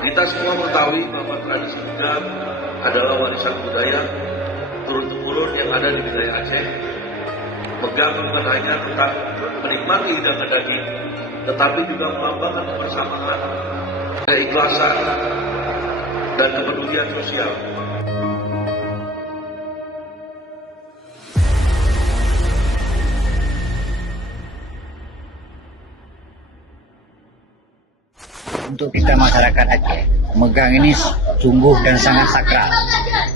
Kita semua mengetahui bahwa tradisi megang adalah warisan budaya turun-temurun yang ada di wilayah Aceh. Megang bukan hanya tentang menikmati hidangan daging, tetapi juga melambangkan kebersamaan, keikhlasan, dan kepedulian sosial. Untuk kita masyarakat Aceh, megang ini sungguh dan sangat sakral,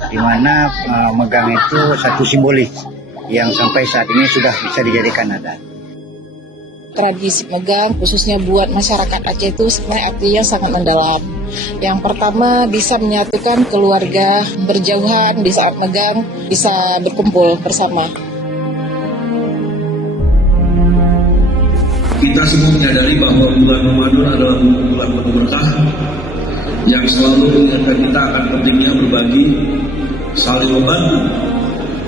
di mana megang itu satu simbolis yang sampai saat ini sudah bisa dijadikan adat. Tradisi megang khususnya buat masyarakat Aceh itu sebenarnya artinya sangat mendalam. Yang pertama bisa menyatukan keluarga berjauhan di saat megang, bisa berkumpul bersama. Kita semua menyadari bahwa bulan Ramadan adalah bulan penuh berkah yang selalu mengingatkan kita akan pentingnya berbagi, saling membantu,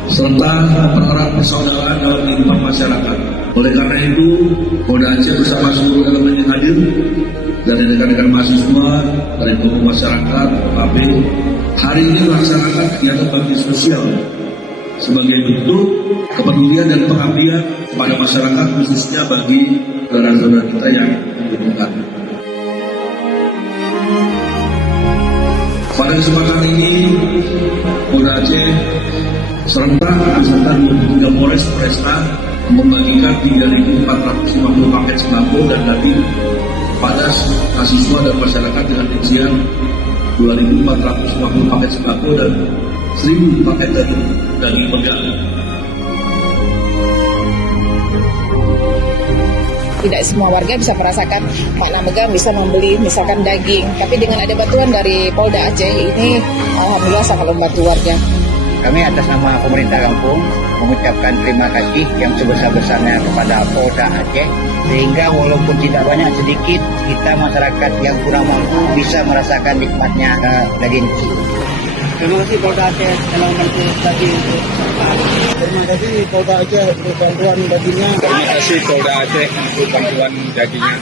serta mempererat persaudaraan dalam kehidupan masyarakat. Oleh karena itu, Polda Aceh bersama seluruh elemen yang hadir, dari rekan-rekan mahasiswa, dari tokoh masyarakat, OKP, hari ini melaksanakan kegiatan bakti sosial sebagai bentuk kepedulian dan pengabdian kepada masyarakat, khususnya bagi saudara-saudara kita yang membutuhkan. Pada kesempatan ini, Polda Aceh serentak beserta 23 Polres Polresta membagikan 3.450 paket sembako dan daging pada mahasiswa dan masyarakat dengan rincian 2.450 paket sembako dan 1.000 paket daging megang. Tidak semua warga bisa merasakan makna megang, bisa membeli misalkan daging. Tapi dengan ada bantuan dari Polda Aceh ini, alhamdulillah sangat membantu warga. Kami atas nama pemerintah kampung mengucapkan terima kasih yang sebesar-besarnya kepada Polda Aceh, sehingga walaupun tidak banyak, sedikit kita masyarakat yang kurang mampu bisa merasakan nikmatnya daging. Terima kasih Polda Aceh telah membantu daging untuk masyarakat. Terima kasih Polda Aceh untuk bantuan dagingnya. Terima kasih Polda Aceh untuk bantuan dagingnya.